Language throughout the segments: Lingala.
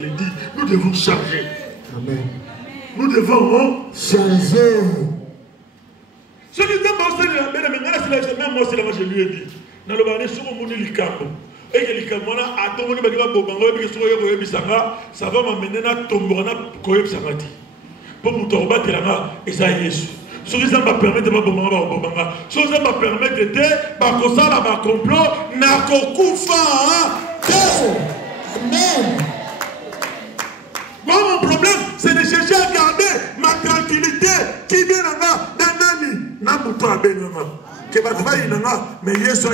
dit, nous devons changer. Amen. Nous devons changer. Ce qui est important, je lui ai dit, dans le banné, sur mon likambo. Et que likambo, à ton moment, ça va m'amener à tomber à Samati. Pour me tomber et ça y est. Ce qui va permettre de me ce qui va permettre de faire complot, Amen. Moi, mon problème, c'est de chercher à garder ma tranquillité qui vient dans Nani. Namuto Abenanga. Mais ce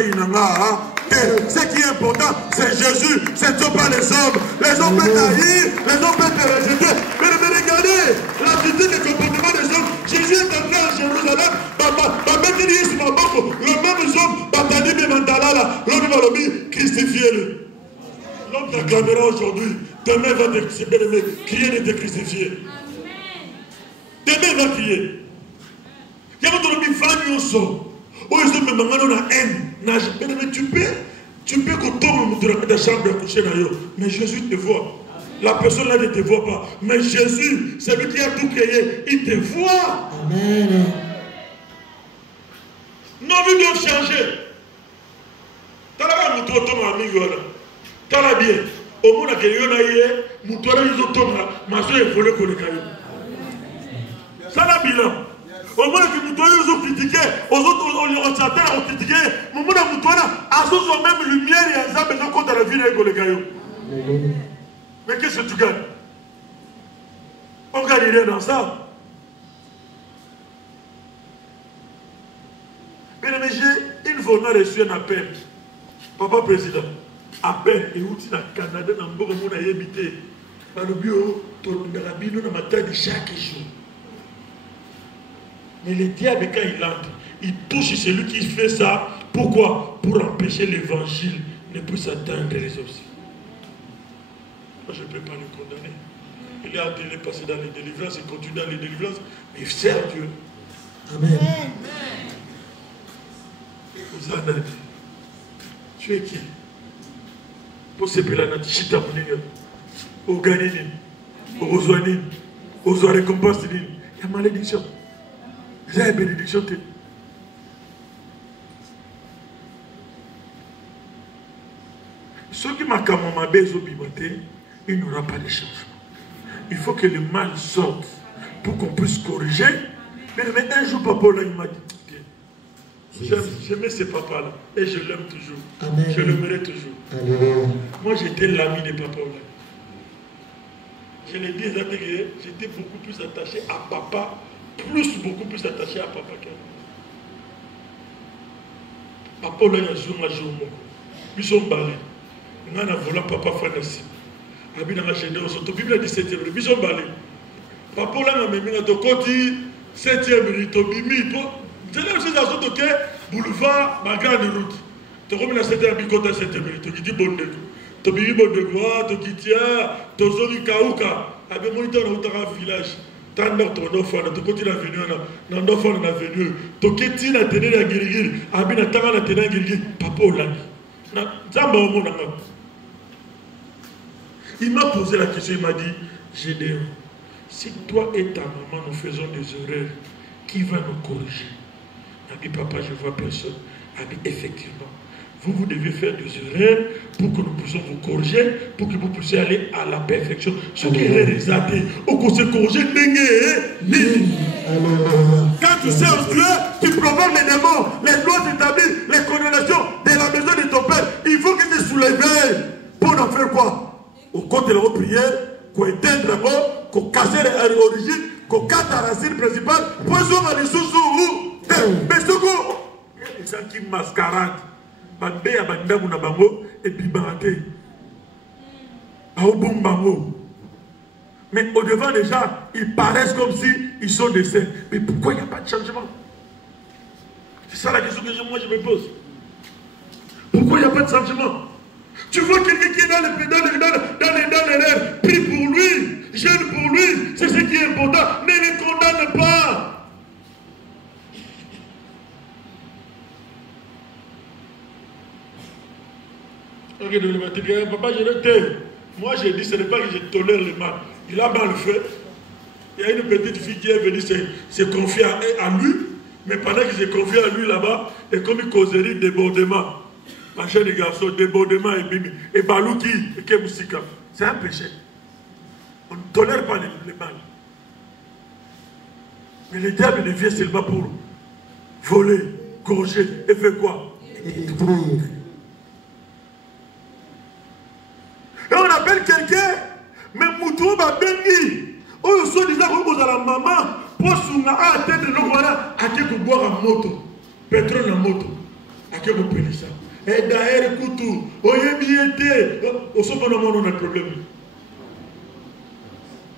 qui est important, c'est Jésus. Ce ne sont pas les hommes. Les hommes peuvent haïr, les hommes peuvent te rejeter. Mais regardez l'attitude et le comportement des hommes. Jésus est entré à Jérusalem. Le même homme, Batani Bemandalala, l'homme crucifié. L'homme t'acclamera aujourd'hui. Demain va te crier de te crucifier. Demain va crier. Il y a votre ami Fanny Osso. Oh, ils ont même la haine. Mais tu peux que dans ta chambre de coucher d'ailleurs. Mais Jésus te voit. La personne là ne te voit pas. Mais Jésus, c'est lui qui a tout créé. Il te voit. Amen. Nos vies doivent changer. T'as la vie, ton ami, t'as bien. Au monde, il y a des gens qui volé pour le caillou. Ça n'a bilan. Au moins que nous devons critiquer, aux autres, on ont critiqué, mais nous devons à même lumière et à besoin contre la vie avec le caillou. Mais qu'est-ce que tu gagnes? On gagne rien dans ça. Mais j'ai une fois on a reçu un appel. Papa président, appel et outil dans le Canada, dans le monde où on a habité. Dans le bureau, dans la bino, dans ma tête chaque jour. Mais le diable, quand il entre, il touche celui qui fait ça. Pourquoi? Pour empêcher l'évangile ne puisse atteindre les autres. Moi, je ne peux pas le condamner. Il est passé dans les délivrances, il continue dans les délivrances, mais il sert Dieu. Amen. Vous en avez. Tu es qui? Pour se péler dans Chita Mouniga, au Ganini, au Rosoanine, aux récompenses, il y a malédiction. Il y a une bénédiction. Ceux qui m'ont camomabé au biboté, il n'y aura pas de changement. Il faut que le mal sorte pour qu'on puisse corriger. Mais un jour, papa, là, il m'a dit, j'aimais ce papa-là et je l'aime toujours. Amen. Je l'aimerai toujours. Alléluia. Moi, j'étais l'ami de papa. Là. Je l'ai dit, j'étais beaucoup plus attaché à papa, beaucoup plus attaché à papa que papa. Là, il y a un jour, ils sont balés. Nous avons volé papa Fanassi. Abi na machine de soto Bible 17e ils sont balés. Papa là, on a mis notre côté 7e minute, bimi pour. C'est là aussi, ça soto que boulevard, ma grande route. Tu remets la 7e minute, 7e minute, tu dis bon de tu bibi bon de gloire, tu quittes, tu zoni kauka. Abi moniteur dans un village. Tant notre enfant, tu continues la venue, dans l'enfant on a venu. Tu quittes la tenue la guériguer. Abi na tanga la tenue la guériguer. Papa là. Zamba au monde. Il m'a posé la question, il m'a dit, Gédéon, si toi et ta maman nous faisons des erreurs, qui va nous corriger? Il a dit, papa, je ne vois personne. Il a dit, effectivement, vous devez faire des erreurs pour que nous puissions vous corriger, pour que vous puissiez aller à la perfection. Ce qui est réalisé, ou qu'on se corrige, quand tu sais en Dieu, tu provoques les démons, les lois établies, les condamnations de la maison de ton père. Il faut que tu te soulèves pour en faire quoi? Au compte de la prière, qu'on éteindre la mort, qu'on casse l'origine, qu'on casse la racine principale, pour que les sous-sous. Mais ce qu'on. Il y a des gens qui mascaradent. Bambé à Bandamou Nabango et puis Baraté. Mais au-devant des gens, ils paraissent comme si ils sont des saints. Mais pourquoi il n'y a pas de changement? C'est ça la question que moi je me pose. Pourquoi il n'y a pas de changement? Tu vois quelqu'un qui est dans les rêves, prie pour lui, jeûne pour lui, c'est ce qui est important. Ne les condamne pas. Ok, papa, je le t'aime. Moi, j'ai dit, ce n'est pas que je tolère le mal. Il a mal fait. Il y a une petite fille qui est venue se confier à lui. Mais pendant qu'il s'est confié à lui là-bas, et comme il causerait débordement, ma chère des garçons, débordement et bimi, et balouki, et kemusika, c'est un péché. On ne tolère pas le mal. Mais le diable ne vient seulement pour voler, gorger, et faire quoi? Et détruire. Et on appelle quelqu'un, mais Moutou Babengi, on se dit que à la maman, pour sounger à atteindre le voilà, à qui boire en moto, pétrole en moto, à qui vous prenez ça. Et d'ailleurs, Koutou, on y est bien, on se demande on a un problème.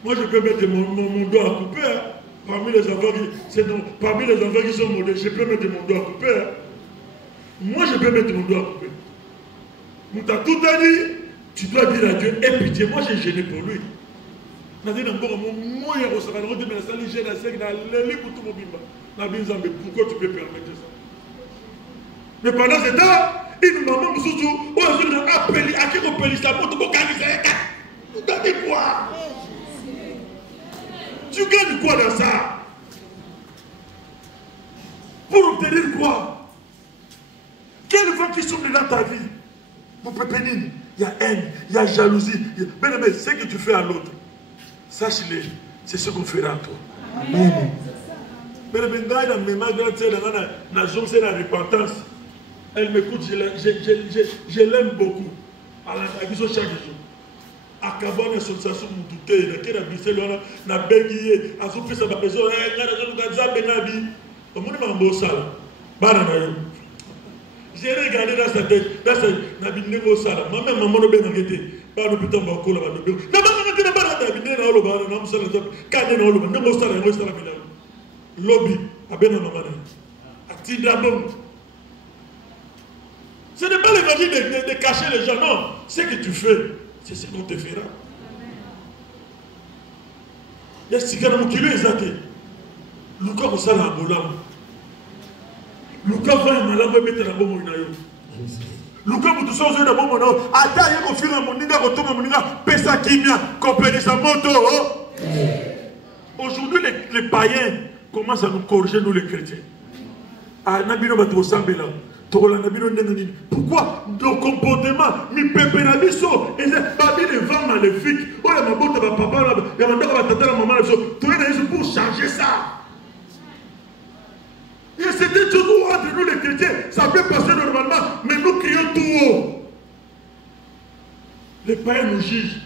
Moi, je peux mettre mon doigt à couper, hein. Parmi les enfants qui sont modèles, je peux mettre mon doigt à couper. Hein. Moi, je peux mettre mon doigt à couper. On t'a tout dit. Tu dois dire à Dieu, aie pitié, moi j'ai gêné pour lui. Pourquoi tu peux permettre ça? Mais pendant ce temps, une maman me appelle à qui on peut sa moto pour gagner ça. Tu gagnes quoi? Tu gagnes quoi dans ça? Pour obtenir quoi? Quel vent qui souffle dans ta vie? Mon pépénine. Il y a haine, il y a jalousie. Mais ce que tu fais à l'autre, sache-le, c'est ce qu'on fera à toi. Amen. Mais la repentance, elle m'écoute, je l'aime beaucoup. À la vision chaque jour. À Kabane, association Moutouté, na kera biselo na bengiye, azupisa ba bezo, ngana zo ngaza benabi. Omuni mambo sala. Bana na yo. J'ai regardé dans sa tête, dans sa nabineko sala. Maman maman no benga ngete. Ba no putain ba kola ba no benga. Na ba ngete na ba na nabine na olo ba na musala za. Kane na olo ba ngo sala ngo sala bila. Lobby abena na mana. Atinda bon. Ce n'est pas l'évangile de cacher les gens, non. Ce que tu fais, c'est ce qu'on te fera. Il y a ce qui est kilo exacté. Luka ko sala bolam. Luka va malamu mettre la bombe na yo. Luka mutu so zo na bombe na yo. Ata ye ko fira moninga ko toma moninga pesa kimia ko pelisa moto. Aujourd'hui les païens commencent à nous corriger nous les chrétiens. Ah nabino batu sambela. Pourquoi nos comportements, mi pepe na biso, et c'est pas bien les vents maléfiques. Oh, la maman, ta papa, la maman, ta tata, la maman, tout est pour changer ça. Et c'est des choses où entre nous les chrétiens, ça peut passer normalement, mais nous crions tout haut. Les païens nous jugent.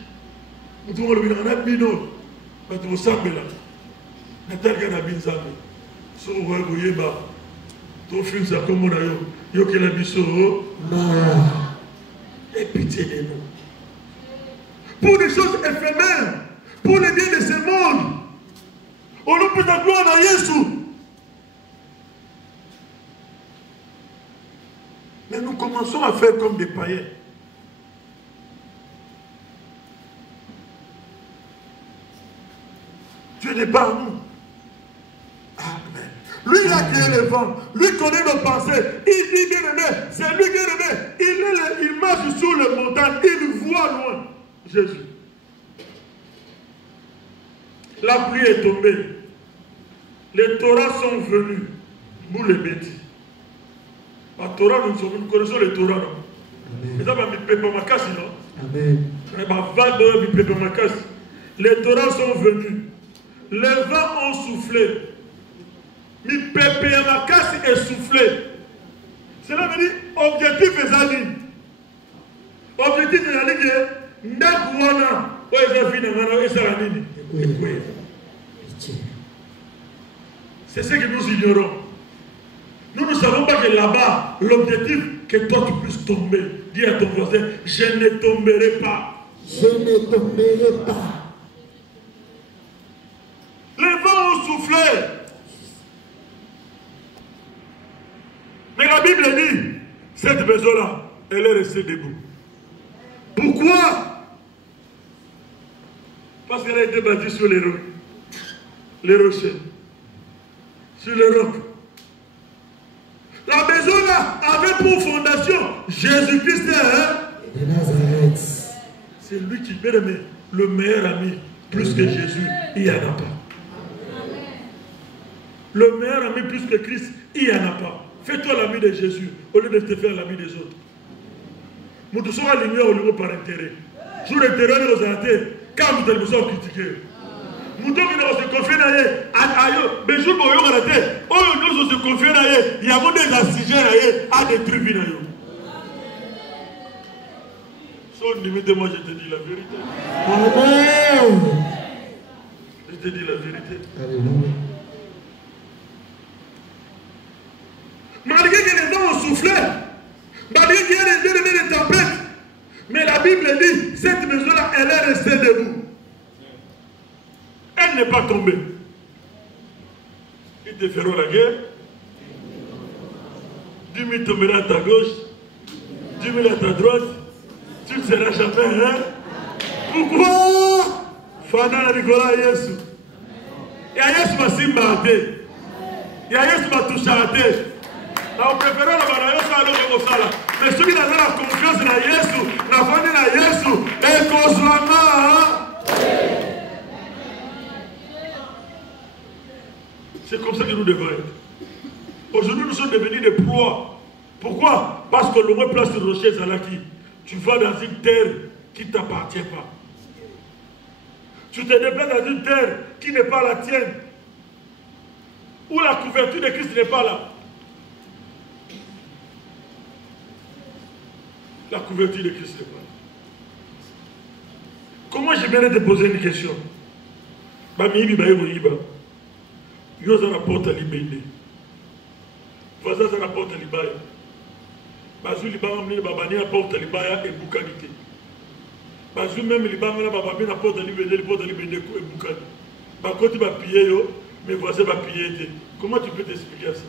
Nous devons le dire, on a mis nous. Mais tu vas s'appeler là. Natal Ganabin Zambé. So, vous voyez, ton fils a comme on a eu. Yo qui l'a biso, aie pitié de nous. Pour des choses éphémères, pour les biens de ce monde, on nous peut ta gloire à Jésus. Mais nous commençons à faire comme des païens. Dieu n'est pas à nous. Amen. Lui, il a créé le vent. Lui connaît nos pensées. Il dit bien aimé. C'est lui bien aimé. Il marche sur les montagnes. Il voit loin. Jésus. La pluie est tombée. Les Torahs sont venus. Nous les bêtis. La Torah, nous connaissons les Torahs. Non? Les Torahs sont venus. Les vents ont soufflé. Mi pepe ya makasi essoufflé. Cela veut dire objectif ezali. Objectif ezali que ndakwana oza fina ngana esala nini? C'est ce que nous ignorons. Nous ne savons pas que là-bas, l'objectif que toi tu puisses tomber. Dis à ton voisin, je ne tomberai pas. Je ne tomberai pas. Les vents ont soufflé. Mais la Bible dit, cette maison-là, elle est restée debout. Pourquoi? Parce qu'elle a été bâtie sur les rochers, sur les rocs. La maison-là avait pour fondation Jésus-Christ de Nazareth. C'est lui qui, bien aimé, le meilleur ami, plus que Jésus, il n'y en a pas. Le meilleur ami plus que Christ, il n'y en a pas. Fais-toi l'ami de Jésus au lieu de te faire l'ami des autres. Nous te sommes alignés au niveau par intérêt. Jour intérêt, nous avons été, quand nous allons nous critiquer. Nous devons se confier à eux. Mais jour où nous avons été, nous se confier à eux, il y a des assiégés à détruire. Sans limite, moi je te dis la vérité. Amen. Je te dis la vérité. Alléluia. Malgré que les gens ont soufflé, malgré qu'il y a des tempêtes, mais la Bible dit, cette maison-là, elle est restée debout. Elle n'est pas tombée. Ils te feront la guerre. 10 000 tomberont à ta gauche, 10 000 à ta droite. Tu ne seras jamais, hein? Pourquoi? Fana Nicolas Yesu. Et Yesu va s'imbater. Et Yesu va toucher à la tête. Nous préférons la balayeuse à l'autre. Mais ceux qui ont la confiance dans Yesu, la famille dans Yesu, et qu'on soit là. C'est comme ça que nous devons être. Aujourd'hui, nous sommes devenus des proies. Pourquoi? Parce que l'homme place de rocher Zalaki. Tu vas dans une terre qui ne t'appartient pas. Tu te déplaces dans une terre qui n'est pas la tienne. Où la couverture de Christ n'est pas là. La couverture de Christ n'est pas là. Comment j'aimerais te poser une question? Yo za rapporte à l'ibende. Voisin za rapporte à l'ibaya. Bazou libanga mne babani rapporte à l'ibaya et boukanité. Bazou même libanga na babami rapporte à l'ibende et boukanité. Bakoti ba piller yo, mais voisin va piller. Comment tu peux t'expliquer ça?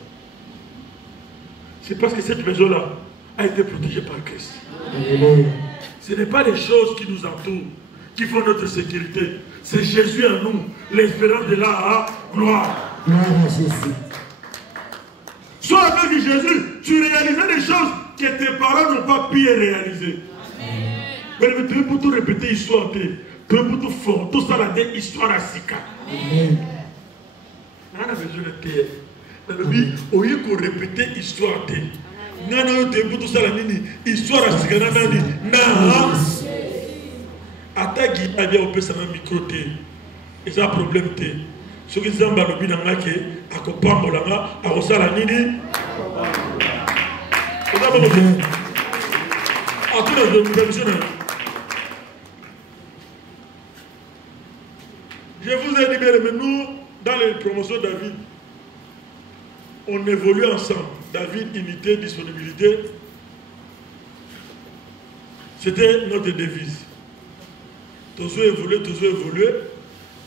C'est parce que cette maison-là a été protégée par Christ. Ce n'est pas les choses qui nous entourent qui font notre sécurité. C'est Jésus en nous, l'espérance de la gloire. Gloire à Jésus. Sois avec Jésus, tu réalisais des choses que tes parents n'ont pas pu réaliser. Mais tu peux tout répéter histoire, tu peux tout faire, tout ça la histoire à Sika. On a besoin de terre. Dans le but, au lieu qu'on répétait histoire, tu peux tout ça la histoire à Sika. Ata guida bien au pesa na micro te. Et ça problème te. Ce qui zamba lobi na ngake akopambola nga akosala nini? Oza ba ko. Atuna de permission. Je vous ai dit bien, mais nous dans les promotions David on évolue ensemble. David, unité, disponibilité. C'était notre devise. Toujours évolué.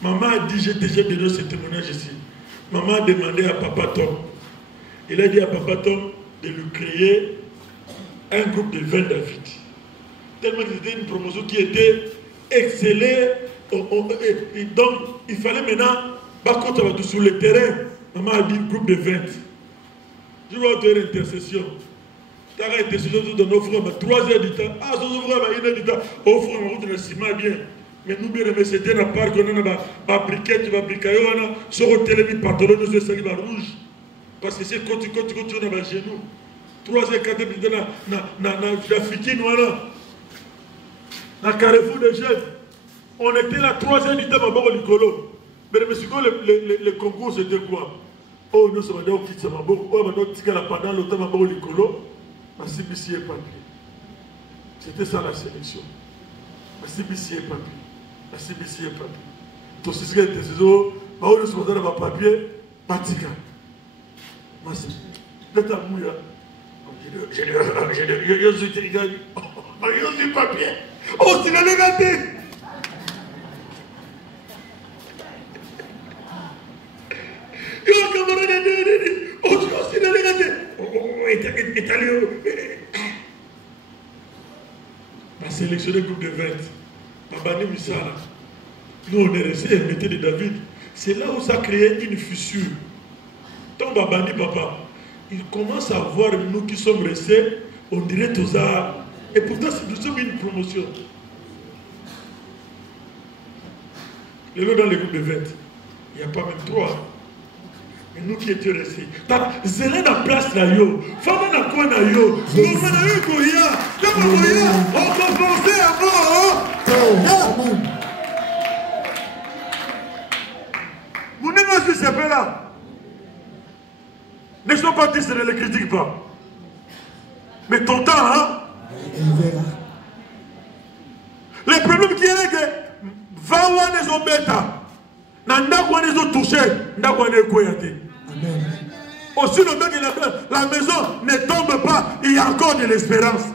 Maman a dit, j'ai déjà donné ce témoignage ici. Maman a demandé à Papa Tom. Il a dit à Papa Tom de lui créer un groupe de 20 David. Tellement que c'était une promotion qui était excellée. Donc, il fallait maintenant, sur le terrain, maman a dit un groupe de 20. Je vais te faire une intercession. Tu as une intercession dans nos frères, 3 heures du temps. Ah, ce frère, 1 heure du temps. Oh, frère, on va te bien. Mais nous, bien, c'était la part qu'on a ma briquette, ma briquette, on a sur le téléphone, pantalon, nous sommes salés rouge. Parce que c'est quand tu on a ma genou. 3 heures, 4 heures, la fitine, voilà. Dans Carrefour de Jeunes. On était là 3 heures du temps, à bord du colo. Mais le concours, c'était quoi? Oh, nous sommes allés au petit Samabo. Oh, nous sommes pendant le temps, à bord du colo. Ma CBC est papier. C'était ça la sélection. Ma CBC est papier. La CBC est papier. Tout ce qui est des ciseaux, nous sommes dans le papier, patika. Ma CBC. D'être à mouilla. Je suis papier. Oh, c'est la négative. On a sélectionné le groupe de 20. Babani Missala. Nous, on est restés invités de David. C'est là où ça a créé une fissure. Tant Babani, papa, il commence à voir nous qui sommes restés, on dirait tous ça. Et pourtant, nous sommes une promotion. Les lots dans les groupes de 20, il n'y a pas même 3. Mais nous qui étions restés. Zélé dans la place là, yo. Femme dans quoi là, yo. Nous venons eu Goya. Comme Goya, on compensait à mort. Vous n'êtes pas sur ces là. Ne sont pas tristes, ne les critiquent pas. Mais ton temps, hein. Les problèmes qui est que va voir les hommes bêta. N'andakwa les autres touchés, n'andakwa les koyate. Aussi longtemps que la maison ne tombe pas, il y a encore de l'espérance.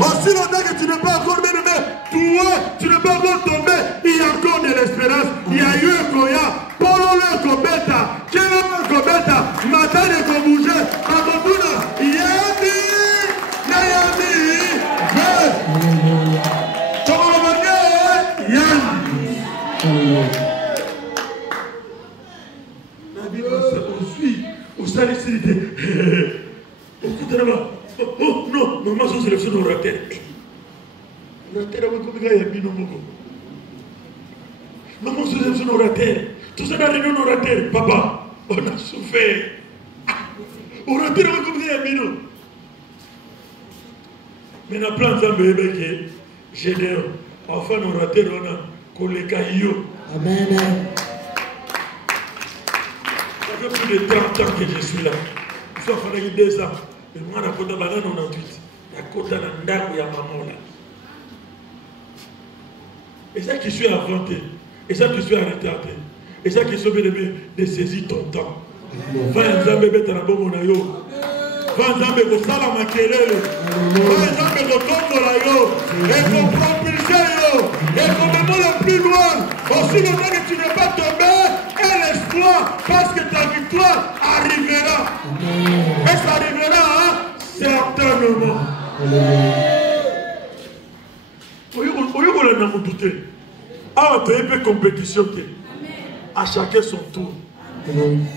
Aussi longtemps que tu n'es pas encore bien aimé, toi, tu n'es pas encore tombé, il y a encore de l'espérance. Il y a eu un koya, polo le kobeta, kelo le kobeta, matin de kobouge, kabobuna, yami, nayami, ve, chokolomane, yami. Au salicité. Oh non, maman, je suis le orateur. L'orateur, il y a mis nos mots. Maman, je suis le orateur. Tout ça dans les orateur. Papa, on a souffert. Orateur, il y a mis nos. Mais dans plan de bébé, j'ai dit, enfin, orateur, on a collé caillou. Amen. Ça fait plus de 30 ans que je suis là. Il faut faire 2 ans. Mais moi, je suis là, 98. Je suis là, et ça qui suis inventé, et ça qui suis retardé, et ça qui sont bien de saisir ton temps. Va un bébé dans la bombe, va un bébé au salam à Kelele, va un bébé au tombe là, et qu'on propulse, et qu'on me monte plus loin. Aussi longtemps que tu n'es pas tombé, et l'espoir, parce que ta victoire arrivera. Et ça arrivera certainement. Ah, tu as une compétition. À chacun son tour.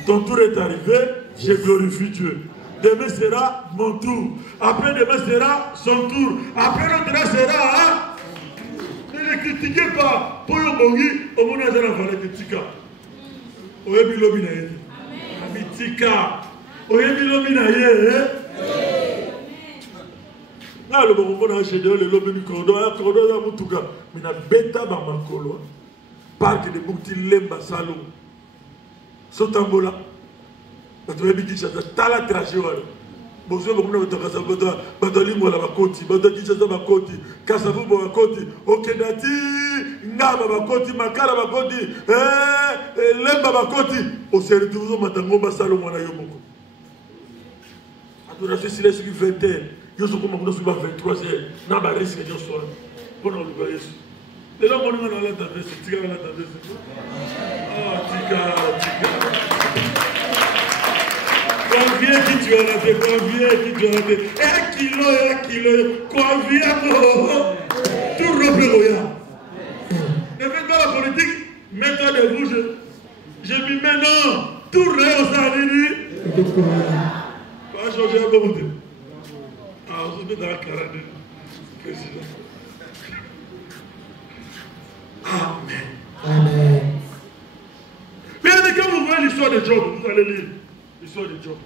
Ton tour est arrivé, je glorifie Dieu. Demain sera mon tour. Après demain sera son tour. Après l'autre sera. Ne les critiquez pas. Pour le bongi, au monde de la valeur de Tika. Oyebi lobi na yé. Ami Tika. Oyebi lobi na yé. Ah, le bon on a acheté le lobby du cordon, un cordon à Moutuga. Mais na bêta ba makolo. Parc de Bouti Lemba Salon. Sotambola. Tu as dit que tu as la trajectoire. Bonjour, vous avez dit que tu as la côte. Vous avez dit que tu as la côte. Kassavou, la côte. Okedati, Ngaba, la côte. Makara, la côte. Lemba, la côte. Au service de vous, Matango, Salon, on a eu beaucoup. À tout c'est les 20 heures. Je suis comme 23 heures. Je n'ai pas risque de soir. Pour nous le les gens vont nous aller à la tendance. Tika à la tendance. Ah, Tika. Combien qui tu as raté? Combien qui tu as raté? 1 kilo. Combien? Tout repère. Ne faites pas la politique. Mets-toi des rouges. Je m'y mets non. Tout rêve au salini. Pas changer un peu mon Dieu. Ah, on se met dans la caravane. Président. Amen. Mais quand vous voyez l'histoire de Job, vous allez lire l'histoire de Job.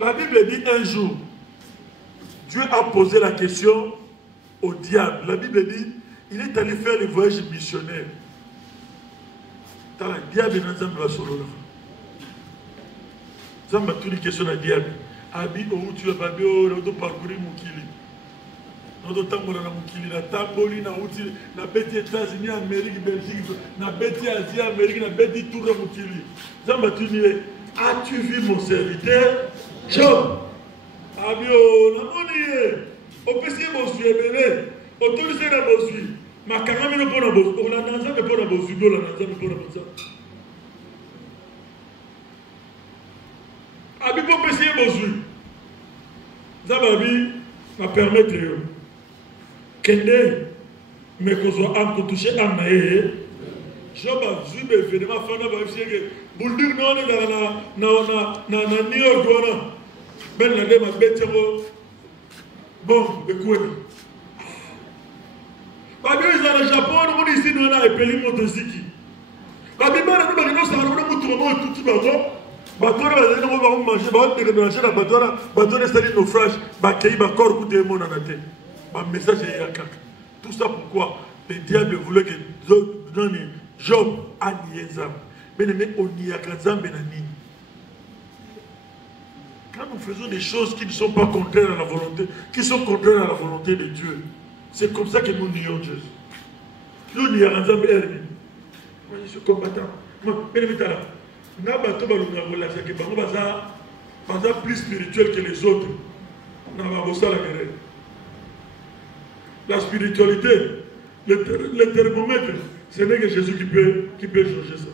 La Bible dit un jour, Dieu a posé la question au diable. La Bible dit, il est allé faire le voyage missionnaire. Dans le diable est dans un bras solo. Ça m'a tout dit question à diable. Abi où tu vas parcourir mon kili. Nous avons na tamboli na uti na beti États-Unis, Amérique, Belgique, na beti Asie, Amérique, na beti tout le mutili. Zamba tu dis, as-tu vu mon serviteur Job? Abio na moni au PC bosu ebele, autorisé na bosu. Ma kangami no pona bosu, o la nanza me pona bosu, do la nanza me pona bosu. Abi po PC bosu. Zamba bi ma permettre Kende, mais qu'on soit encore touché à Maé, Job a vu le événement, Fana va essayer que Bouldur non est na New York, ben la dème a bêté, bon, écoute. Babi ils sont au Japon, on est ici nous on a appelé motosiki. Babi bana nous bakino ça on a mutu mo tout bazo. Bato na bazali ngo ba manger ba te mélanger na bato na c'est naufrage, ba kei ba corps ku te mon na te. Ba message ya kaka. Tout ça pourquoi le diable voulait que Job a nié Nzambe. Mais on y a Nzambe na nini. Quand nous faisons des choses qui ne sont pas contraires à la volonté, qui sont contraires à la volonté de Dieu, c'est comme ça que nous nions Jésus. Nous nions Nzambe Erni. Moi je suis combattant. Moi, bien évidemment, nous plus spirituel que les autres. La spiritualité, le thermomètre, ce n'est que Jésus qui peut changer ça.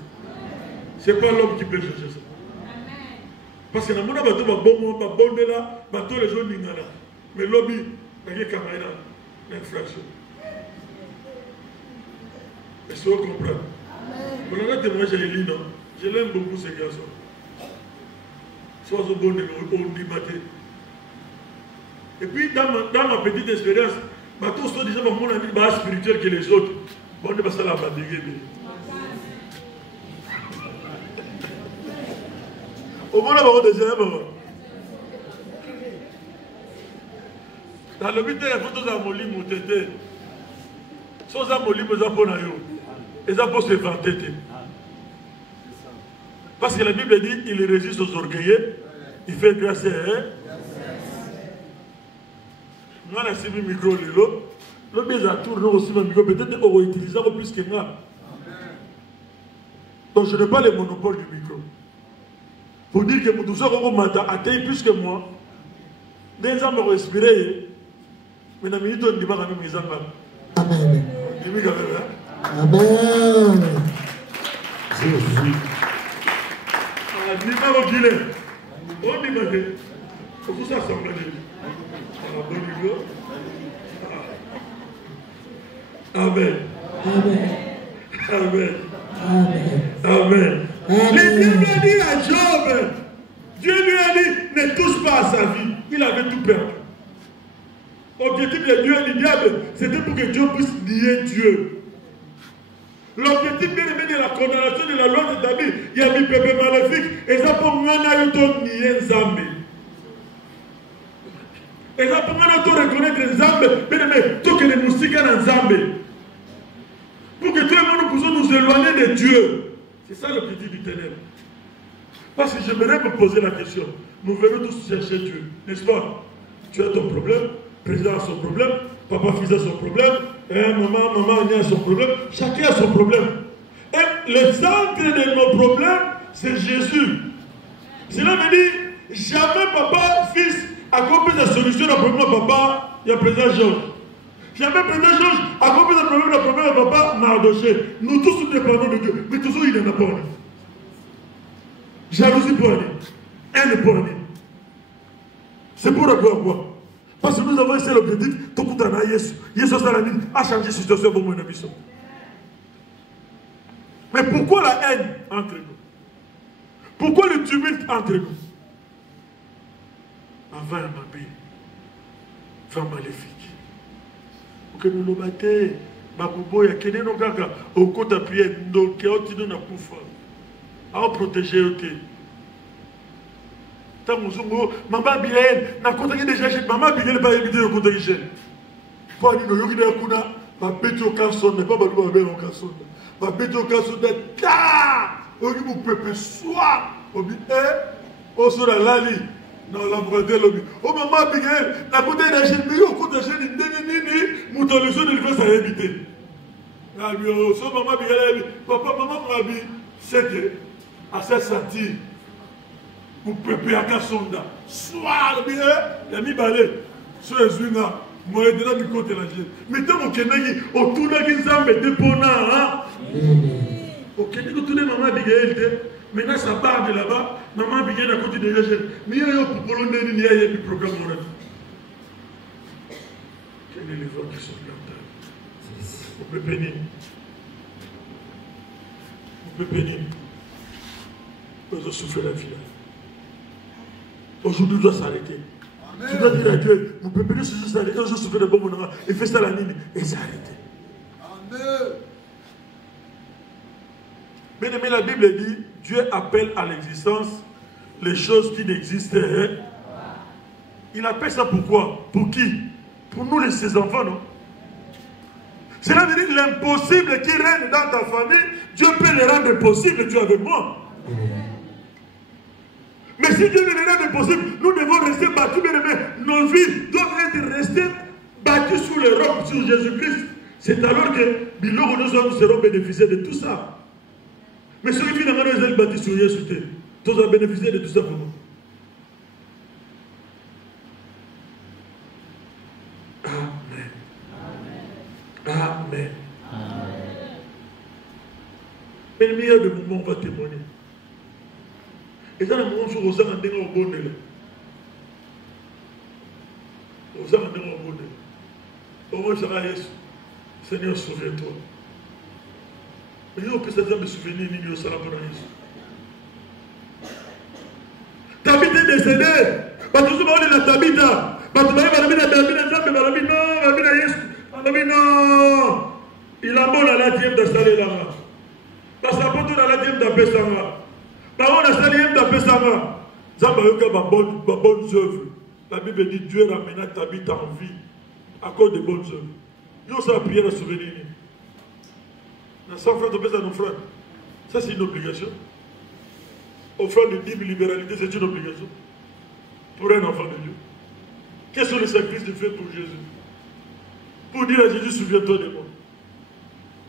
Ce n'est pas l'homme qui peut changer ça. Parce que dans mon abattu, les gens n'ignorent. Mais l'objet, il y a une infraction. Est-ce que vous comprenez? Vous avez témoigné chez Elie, non? Je l'aime beaucoup, ces garçons. Soit au bon niveau, au matin. Et puis, dans ma petite expérience, tous sont déjà mon ami spirituel que les autres. Bon, on ne va pas la bandiguer. Au moins, on va déjà dans le but de la photo de Moli Moutete, sans Moli Mozaponayo, et ça pour se vanter. Parce que la Bible dit il résiste aux orgueilleux, il fait grâce à eux. Nous avons suivi le micro, le bien tourné aussi le micro, peut-être qu'on va utiliser plus que moi. Donc je n'ai pas le monopole du micro. Pour dire que nous sommes atteint plus que moi, des gens vont respirer. Mais nous avons dit que nous avons dit Amen. Amen. Jésus. Numéro Guillet. On dit que tout ça semble Amen. Amen. Amen. Amen. Amen. Le diable a dit à Job, Dieu lui a dit, ne touche pas à sa vie. Il avait tout perdu. L'objectif de Dieu et du diable, c'était pour que Dieu puisse nier Dieu. L'objectif bien aimé de la condamnation de la loi de David, il y a mis peuple maléfique, et ça pour moi, il y a nier Nzambe. Et ça pour moi, il y a reconnaître Nzambe, bien aimé, tout que les moustiques en Nzambe. Pour que tout le monde puisse nous éloigner de Dieu. C'est ça l'objectif du ténèbre. Parce que j'aimerais me poser la question. Nous venons tous chercher Dieu, n'est-ce pas? Tu as ton problème, le président a son problème, papa fils a son problème, maman a son problème, chacun a son problème. Et le centre de nos problèmes, c'est Jésus. Cela veut dire, jamais papa, fils, accomplit la solution d'un problème de papa, il y a président Georges. Jamais président Georges accomplit le problème de papa, Mardoché. Nous tous nous dépendons de Dieu, mais toujours il n'en a pas. Jalousie pour aller, haine pour aller. C'est pour la gloire quoi? Parce que nous avons essayé l'objectif, tout le temps, Yesu a changé la situation pour mon ami. Mais pourquoi la haine entre nous? Pourquoi le tumulte entre nous? Avant la mabille, femme maléfique. Pour que nous nous battions, Bakubo, ya kene no kaka, au côté prière, donc qui ont tenu na poufa, à protéger eux. Tant que nous maman bien, na côté qui déjà chez maman bien pas éviter le côté chez. Pour aller no yoki na kuna, ba beto kanson, ne pas ba ba be on kanson. Ba beto kanson de ta, au niveau peuple soit, au bi au sur la lali. Non, la brodée lobby. Oh maman bien, na côté de chez lui, au côté chez ni mouton le jour de l'hiver ça éviter. La bio, so maman bien, papa maman rabi, c'est que à cette sentir. Pour préparer à Kassonda. Soit bien, il a mis balai. Sur les Zuna, moi, je suis côté de la Gêne. Mettez mon Kenegi, autour de la Gizambe, déponnant. Au Kenegi, autour de maman Abigail, maintenant ça part de là-bas, maman Abigail à côté de la Gêne. Mais il y a un Polonais, il y a un programme. Quels sont les gens qui sont là-dedans? Vous pouvez bénir. Vous pouvez bénir. Nous avons souffert la vie. Aujourd'hui, doit s'arrêter. Tu dois dire à Dieu, vous pouvez bénir ce jour s'arrêter, un jour souffrir de bon moment, et fais ça la nuit, et s'arrêter. Bien aimé, la Bible dit, Dieu appelle à l'existence les choses qui n'existaient. Il appelle ça pourquoi? Pour qui? Pour nous, ses enfants, non? Cela veut dire l'impossible qui règne dans ta famille, Dieu peut le rendre possible, tu es avec moi. Mais si Dieu veut le rendre possible, nous devons rester battus, bien aimés. Nos vies doivent être restées battues sous les robes, sur Jésus-Christ. C'est alors que nous serons bénéficiés de tout ça. Mais ceux qui finalement sont battus sur Jésus, tous ont bénéficié de tout ça pour nous. Amen. Amen. Mais le meilleur de moments, on va témoigner. Et dans le moment où on a un démon au bon de là. On a un démon au bon de là. Au moins, ça va, Seigneur, souviens-toi. Mais on peut se me souvenir, ni au salam pour Jésus. Tabitha est décédé. Parce que souvent, on est la Tabitha. Parce que non, il a bon à la dième d'installer là. Parce que pour tout à la dième d'appeler ça. Par on a installé d'appeler ça. Ça va être ma bonne œuvre. La Bible dit Dieu ramena Tabitha en vie à cause des bonnes œuvres. Nous, ça a prié à souvenir. Sans frère, on peut à nos frères. Ça, c'est une obligation. Offrande de 10 000 libéralité, c'est une obligation. Pour un enfant de Dieu. Quels sont les sacrifices de fait pour Jésus? Pour dire à Jésus, souviens-toi de moi.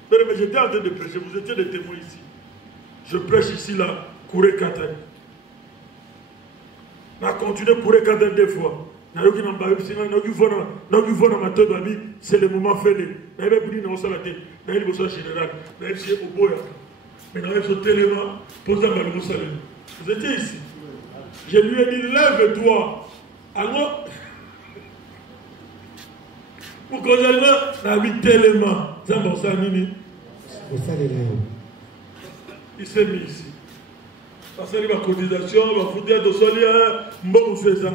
Mais j'étais en train de prêcher, vous étiez des témoins ici. Je prêche ici, là, courir 4 ans. Je continue à courir 4 ans 2 fois. C'est le moment fait. Mais vous étiez ici. Je lui ai dit, lève-toi. Alors, pour qu'on ait la vie tellement. Il s'est mis ici. Parce que la cotisation, la foutre de solia, bon, c'est ça.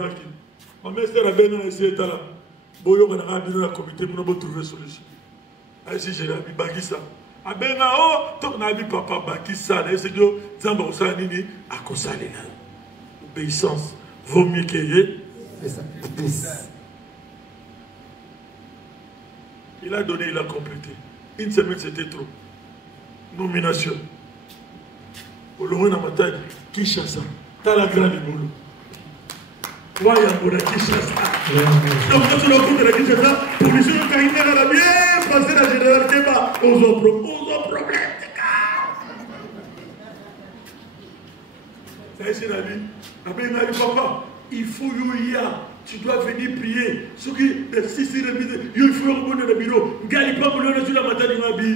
Ma mère a bien essayé de là. Boyo, on a bien la comité pour nous trouver solution. Ainsi, j'ai mis Bagissa. A bien là, on a mis papa Bagissa. C'est que Zamba Osanini a consolé là. Obéissance vaut mieux qu'il il a donné, il a complété. Une semaine, c'était trop. Nomination. Au loin, on a dit, qui chasse ça? T'as la grande boulot. Donc, quand tu l'as de la Kinshasa, pour les gens qui ont bien passé la généralité aux problèmes. C'est la vie. Après, il m'a dit, papa, il faut Yoya. Tu dois venir prier. Ce qui est si il faut remonter le bureau. Gali pas pour le sur la matin de Nabi.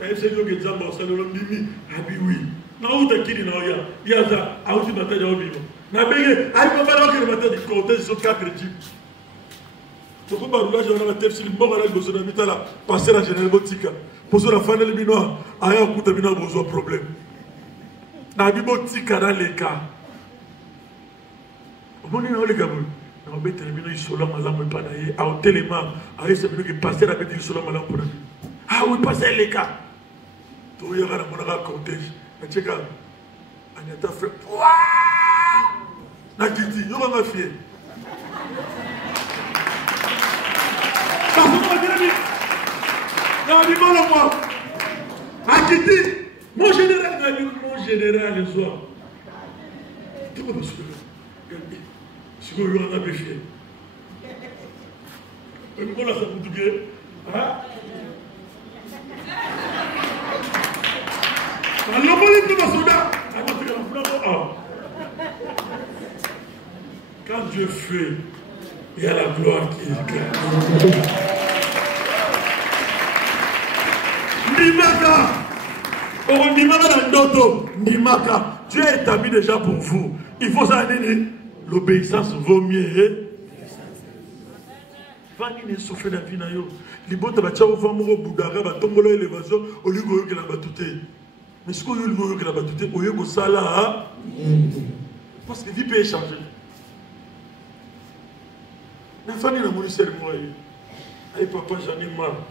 Et c'est lui qui dit, bon, ça nous dit, Nabi, oui. Non, où t'as qui dit, non, il y a ça. Ah, aussi, matin de Nabi. Nabi, ah, il va pas que le matin de compter sur 4 types. Donc, on va rouler dans la tête, si le bon malade, vous avez mis là, passer la générale botica. Pour ce la fin de l'ébinois, ah, il y a un besoin de problème. Nabi botica dans les cas. Au moment où les gars, on va terminer le solo malam et pas d'ailleurs. À téléma, à essayer de passer la bête du solo malam pour nous. Ah oui, passer les cas. Tout y a un mon cortège. Et tu vois, on est à faire. Waouh! Nakiti, nous allons faire. Parce qu'on va dire, non, il va le voir. Nakiti, mon général, le soir. Tu vas me soulever. Si vous voulez, on a méfié. Et pourquoi là, ça vous touche? Hein? Alors, vous allez soda. Quand Dieu fait, il y a la gloire qui est. Nimaka. Oh, Nimaka dans l'auto. Nimaka. Dieu a établi déjà pour vous. Il faut ça dire. L'obéissance vaut mieux. Vanni ne souffre la vie na yo. Libota ba tchao va mo budara ba tombola élévation au lieu que la batute. Mais ce qu'on veut que la batute au lieu que ça là parce que vie peut changer. La famille n'a pas moi. Aïe papa j'en ai marre.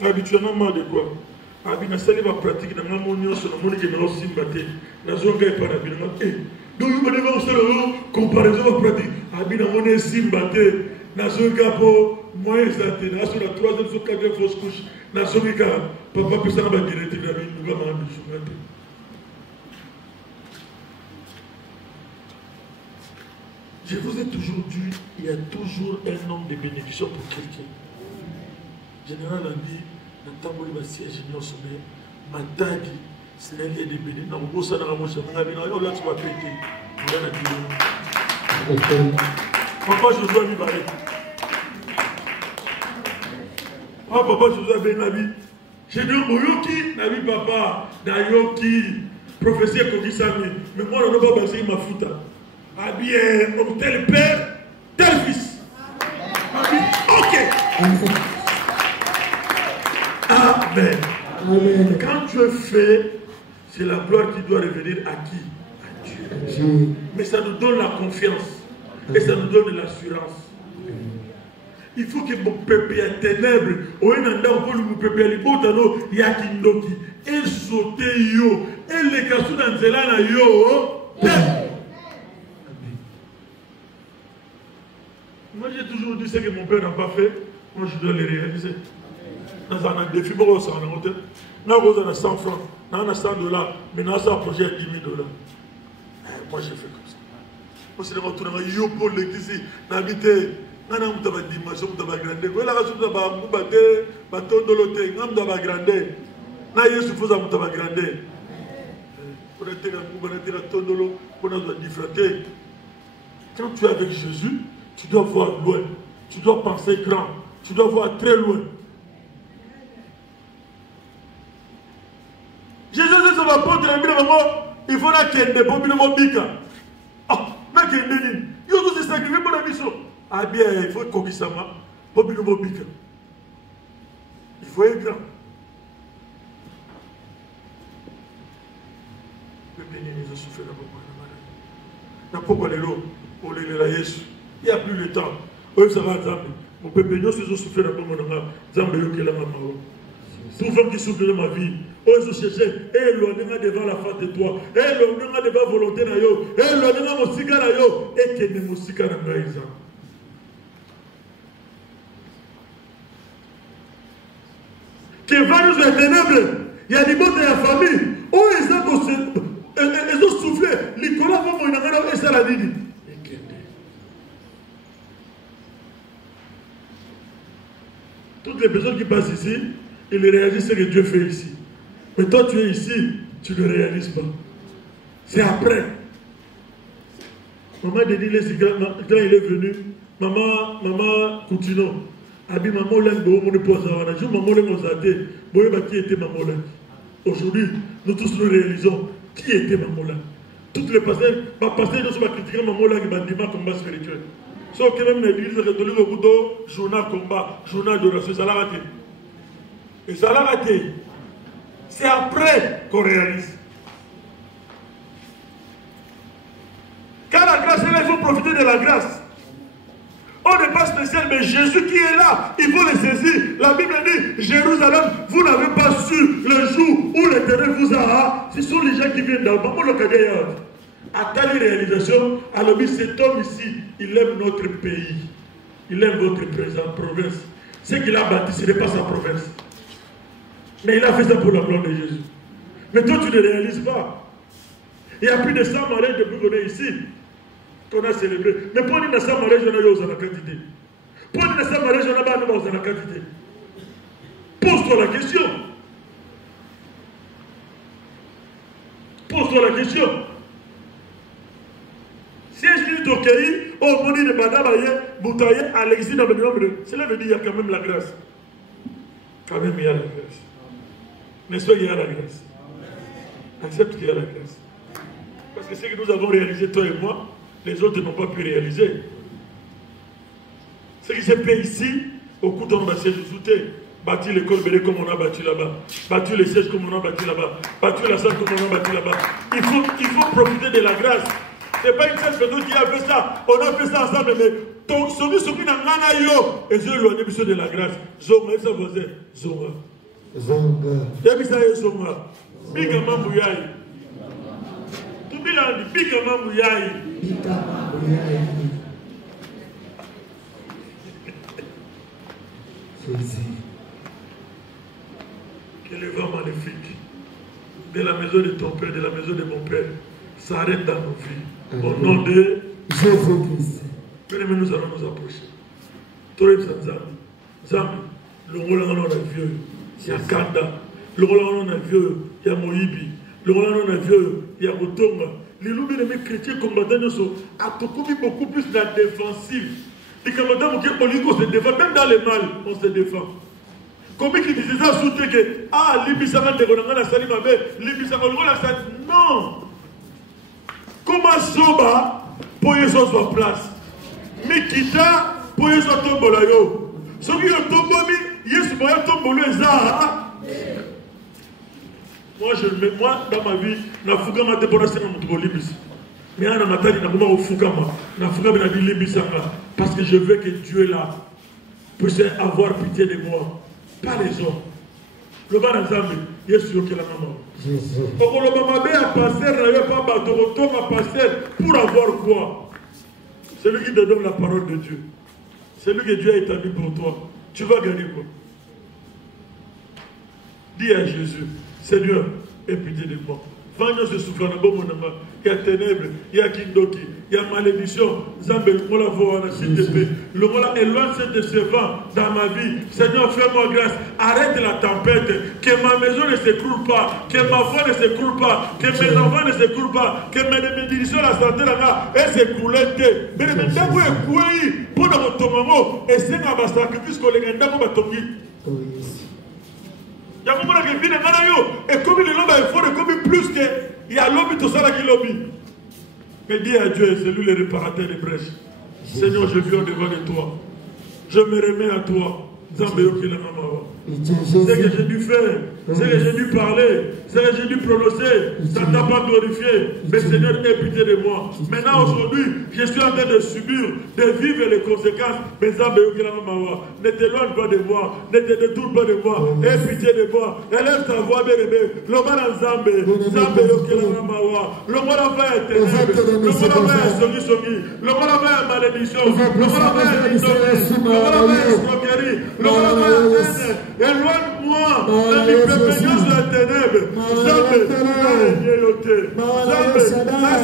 Habituellement marre de quoi? Abi na sali ba pratique na ngamo nyonso na moni ke na osimba te. Na zonga e pa na bino. Donc vous devez vous faire comparaison ba pratique. Abi na moni simba te. Na zonga po moyen zate na sur la troisième sur quatrième fausse couche. Na zonga papa pesa na ba directive na bino ba ma biso te. Je vous ai toujours dit, il y a toujours un nombre de bénédictions pour quelqu'un. Général a dit, dans le temps où il va siéger, il y a un sommet, ma tagi, c'est un lieu de bénédiction. Dans le beau salon, on va dire, on va péter. Papa, je dois lui parler. Ah, papa, je dois bien la vie. J'ai dit, Oyoki, la vie, papa, Nayoki, professeur Kokisami. Mais moi, on ne va pas passer ma fouta. Ah bien, tel père, tel fils. Ok. Amen. Amen. Quand Dieu fait, c'est la gloire qui doit revenir à qui? À Dieu. Mais ça nous donne la confiance. Et ça nous donne l'assurance. Il faut que mon peuple ait ténèbres. Au Nanda, on peut nous peuple libotano, yakindoki. Et sauter yo. Et les cassous dans Zelana yo. Moi j'ai toujours dit ce que mon père n'a pas fait, moi je dois le réaliser. Dans un défi, on a 100 francs, on a 100 $, mais on a un projet à 10 000 $. Moi j'ai fait comme ça. Moi c'est retourné à Yopo, l'église, n'habiter, on a une dimension, on a une grandeur. On a une bâton de l'hôtel, on a une grandeur. On a une grandeur. On a une différence. Quand tu es avec Jésus, tu dois voir loin, tu dois penser grand, tu dois voir très loin. Jésus dit ça va pas il faut qu'il y ait des bons bika. Ah, mais qu'il y ait des il faut se sacrifier pour la mission. Ah bien, il faut qu'on dise ça, bika. Il faut être grand. Le béni nous a souffert dans beaucoup de malades. Pour les Yesu. Il n'y a plus le temps. Mon peuple, nous sommes souffrés dans mon nom. Tous les gens qui souffrent de ma vie, ils se cherchent, éloignez-moi devant la face de toi, éloignez-moi devant la volonté de Dieu, éloignez-moi mon cigare, et que ne mon cigare n'a pas exemple. Que va nous les ténèbres, il y a des mots de la famille, où ils ont soufflé, Nicolas va m'en avoir et ça l'a dit. Toutes les personnes qui passent ici, ils réalisent ce que Dieu fait ici. Mais toi, tu es ici, tu ne réalises pas. C'est après. Maman Denis, quand il est venu, maman Coutinho, a dit maman Lang, maman qui était maman Lang. Aujourd'hui, nous tous nous réalisons qui était maman Lang. Toutes les pasteurs, ils sont critiqués maman Lang et bandima combat spirituel. Sauf que même l'église est retenue au bout de journal combat, journal d'oration, ça l'a raté. Et ça l'a raté. C'est après qu'on réalise. Quand la grâce est là, il faut profiter de la grâce. On n'est pas spécial, mais Jésus qui est là, il faut le saisir. La Bible dit, Jérusalem, vous n'avez pas su le jour où l'Éternel vous a. Ce sont les gens qui viennent d'en bas. À telle réalisation, alors cet homme ici, il aime notre pays. Il aime votre province. Ce qu'il a bâti, ce n'est pas sa province. Mais il a fait ça pour la gloire de Jésus. Mais toi, tu ne réalises pas. Il y a plus de 100 mariages depuis qu'on est ici, qu'on a célébré. Mais pour dire 100 mariages, on a eu la quantité. Pour dire 100 mariages, on a eu la quantité. Pose-toi la question. Pose-toi la question. Si je dis au pays, au monde de Badabaye, Boutaye, à l'exil dans le nombre, cela veut dire qu'il y a quand même la grâce. Quand même, il y a la grâce. N'est-ce pas qu'il y a la grâce? Accepte qu'il y a la grâce. Parce que ce que nous avons réalisé, toi et moi, les autres n'ont pas pu réaliser. Ce qui s'est fait ici, au coup d'un bassin de Zouté, bâti l'école Bélé comme on a bâti là-bas, bâti les sièges comme on a bâti là-bas, bâti la salle comme on a bâti là-bas. Il faut profiter de la grâce. Ce n'est pas une seule personne qui a fait ça. On a fait ça ensemble, mais celui qui n'a pas eu, et je lui ai de la grâce. Zonga, et sa voisin, Zonga. Zonga. Yebisa Zonga. Bika mambu yai. Tubila bika mambu yai. Bika mambu yai. Jésus. Que le vent maléfique de la maison de ton père, de la maison de mon père, s'arrête dans nos vies. Au nom de Jésus-Christ. Bien-aimés, nous allons nous approcher. Torep Sanzam. Zam. Le rôle en a vieux. Il y a Kanda. Le rôle en a vieux. Il y a Moïbi. Le rôle en a vieux. Il y a Botonga. Les loups de mes chrétiens combattants sont à beaucoup plus la défensive. Les combattants qui se défendent, même dans les mal, on se défend. Comme ils disaient ça, soutien que ah, l'Ibisama de Ronanga Sali Mabe, l'Ibisama de Ronanga Sali. Non! Comment Soba, pour y avoir sur place? Mikita, pour y avoir tombe là yo. Ce qui est tombé, yes, pour y avoir tombe là, moi, dans ma vie, je suis un peu de l'Ibis. Mais je suis parce que je veux que Dieu là puisse avoir pitié de moi. Pas les hommes. Le bas d'ensemble, il est sûr que la maman. Le maman a passé, pour avoir quoi? C'est lui qui te donne la parole de Dieu. C'est lui que Dieu a établi pour toi. Tu vas gagner quoi? Dis à Jésus, Seigneur, aie pitié de moi. Vanya se souffle dans mon âme. Il y a ténèbres, il y a kindoki, il y a malédiction. Zambé, le mola voit s'il te plaît. Le mola éloigne de ce vent dans ma vie. Seigneur, fais-moi grâce. Arrête la tempête. Que ma maison ne s'écroule pas. Que ma foi ne s'écroule pas. Que mes enfants ne s'écroulent pas. Que mes bénédictions, la santé, là, elles s'écroulent. Mais maintenant, vous êtes pour notre maman. Et c'est un sacrifice que les gens ont fait. Et comme il est là, il faut plus que il y a lobby tout ça qui lobby. Mais dis à Dieu, c'est lui le réparateur des brèches. Seigneur, je viens devant de toi. Je me remets à toi. C'est ce que j'ai dû faire, c'est ce que j'ai dû parler, c'est ce que j'ai dû prononcer. Ça ne t'a pas glorifié. Mais Seigneur, aie pitié de moi. Maintenant, aujourd'hui, je suis en train de subir, de vivre les conséquences. Mais ne t'éloigne pas de moi, ne te détourne pas de moi. Aie pitié de moi. Élève ta voix, bien-aimé. Le mal en Zambé, Zambé, le mal en va être ténèbres, le mal en va être songi, le mal en va être malédiction, le mal en va être insomnie, le mal en va être escroquerie. Éloigne-moi de l'hyperpénience de la ténèbre. Zambé,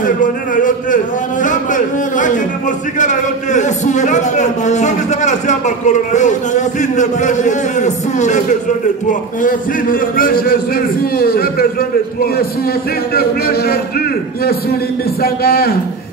s'éloigner na yote. Zambé, akene mosika na yote. Zambé, soki zaka na se ya makolo na yo. S'il te plaît Jésus, j'ai besoin de toi. S'il te plaît Jésus, j'ai besoin de toi. S'il te plaît Jésus. Yesu limbisanga.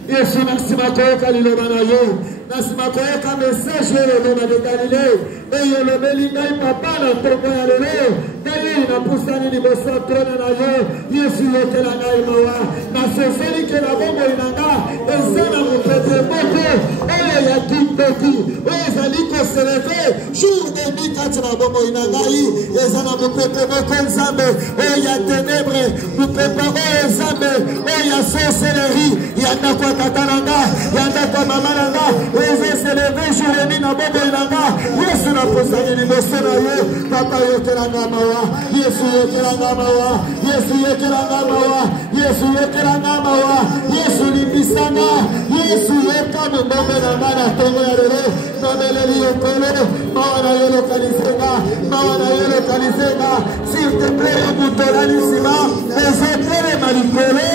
Yesu nasimakoyoka liloba na yo. Nasimakoyoka message liloba de Galilée. Eyo lobeli ngai papa na ntongo ya lelo. Ngai napusani liboso trona na yo. Yesu yokela ngai mawa. Naseseli ke na bomoi na nga. Eza na mopepe moko. Oyo ya kindoki. Oyo ezali koseleve. Jour de nuit kati na bomoi na ngai. Eza na mopepe moko nzambe. Oyo ya ténèbre. Mopepe oyo nzambe. Oyo ya sorcellerie. Yanda kwa tata na nga. Yanda kwa mama na nga. Oyo seleve jour de nuit na bomoi na nga. Yesu na posani liboso na yo. Papa yokela nga mawa. Yesu yokela nga mawa. Yesu yokela nga mawa. Yesu yokela nga mawa. Yesu limbisanga. Yesu yoka mbombe na nga na tongo ya lelo. Nobeleli yokolo. Mawa na yo lokalisenga. Mawa na yo lokalisenga. S'il te plaît, mutola lisima. Ezokele malikolo.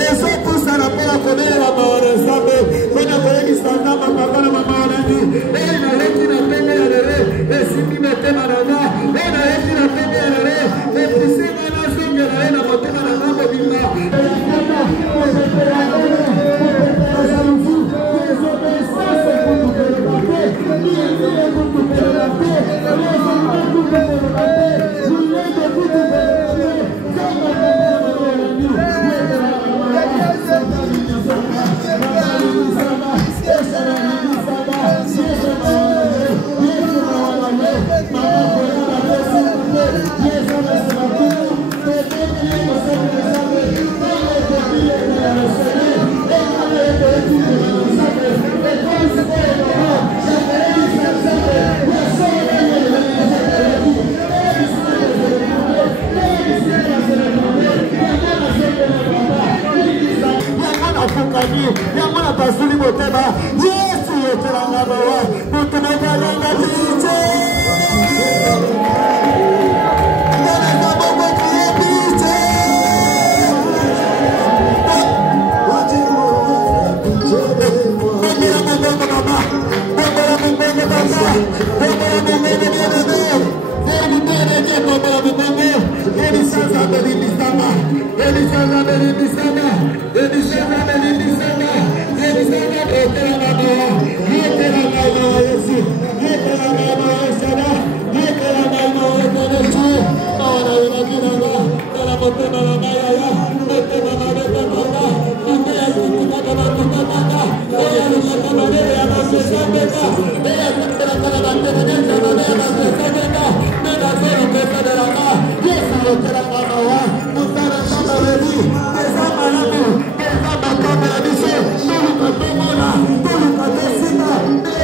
Ezokusa na pola kodela mawa na zambe. Kona koyebisa ndama papa na mama wanani. Na leki na pende ya lele. Esimi metema na nga. Na leki na pende ya lele. Epusinga na zonge na ena motema na mambo binga. ezalaki yango na basuli motema Yesu yokelanga mawa moto mokalanga pite ngalanga bongo krie pite bongela mongongo mama bongela mongongo papa bongela mongongo bien-aimé Elisasa Belibisama Elisasa Belibisama Elisasa Belibisama Elisasa Etelanga Etelanga Yesu Etelanga Yesada Etelanga Yesu Awana Yinagiranga Kala Motema Naya Motema Nabetanga Motema Nabetanga Oya Motema Nabetanga Oya Motema Nabetanga Mena Zero Kesaderanga Yesu Yokelanga Mawa Mutara Samareli Ezama Lamu Ezama Kameradiso Toluka Tomona Toluka Tesina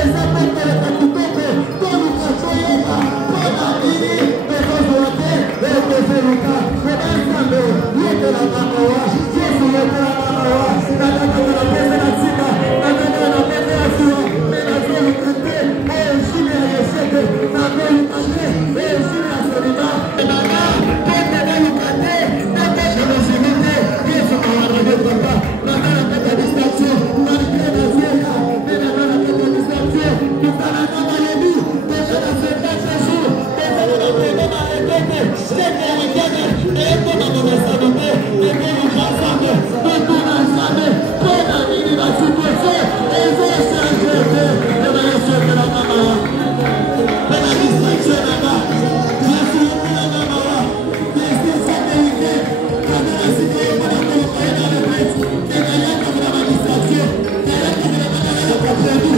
Ezama Keleka Kutope Toluka Toyota Kona Ini Ezozoate Ezeruka Ezeruka Yokelanga Mawa Yesu Yokelanga Mawa Nataka na pesa na sika Nataka na pesa na sua Mena Zero Kete Ejime ya Yesete Na Zero Kate Ejime ya Serima Nana Kete Zero Kate Nata Shalozimite Yesu Mawarade Papa Nataka Kete Distraction Marikina Zeka Nena Nana Kete Distraction Kitana Nama Yebi Kete na Zeka Jesu Kete na Kete na Ekete Kete na Kete Eko na Mona Sabote Eko na Jasame Eko na Same Kona Nini na Supose Ezo Shanjete Nena Yesu Kela Mama Nena Distraction Nana Yesu Kela Mama Yesu Sameike Kamera Sike Yemana Kolo Kaina Lepet Nena Yaka Mena Ma Distraction Nena Yaka Mena Mana Yana Kapedu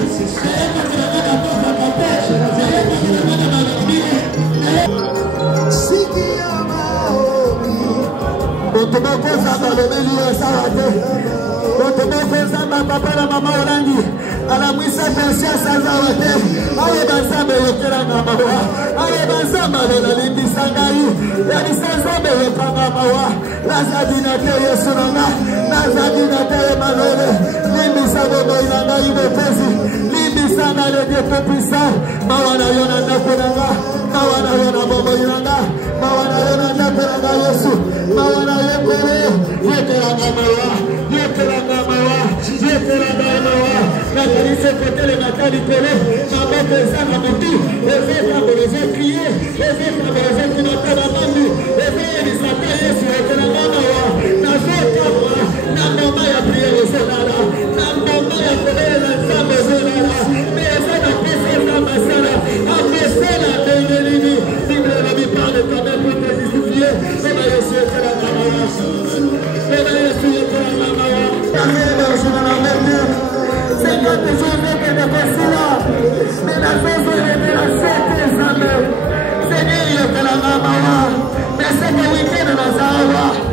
Nena Yaka Mena Mana Tosa Kape Nena Yaka Mena Mana Mana Nini Siki Yama Omi Otomoko Zamba Lomeli Yosawate Otomoko Zamba Papa na Mama Orangi Alamwisa Pensia Sazawate Awe Banzambe Yokelanga Mawa Awe Banzamba Lola Limbisangayu Yani Sanzambe Yokanga Mawa Lazadina Te Yesunanga Lazadina Te Emanole Limbisango Noilanga Ibopezi Limbisanga Lede Popisa Mawana Yona Nakunanga Mawana Yona Bobo Yonanga Mawana Yona Nakunanga Yesu Mawana Yekore Yekelanga Mawa Yekelanga Mawa Yekelanga Mawa Nakalise Kotele Nakali Kole Mabete Zanga Mutu Ezeka Bereze Kriye Ezeka Bereze Kinotana Mandu Ezeka Nisata Yesu Yekelanga Mawa Nazoka Mawa Namboma ya Priere Zonara Namboma ya Kolele na Zambo Zonara Mezena Pese Zamba Sana Amesena Dengelini Bible la mi parle quand même pour te justifier Mena Yesu Yekelanga Mawa Mena Yesu Yekelanga Mawa Amena Yesu Yekelanga Seigneur, tes jours étaient de Kosila, mais la chose est la Seigneur, Seigneur, il est de la Mama, mais c'est le week-end de la Zahara.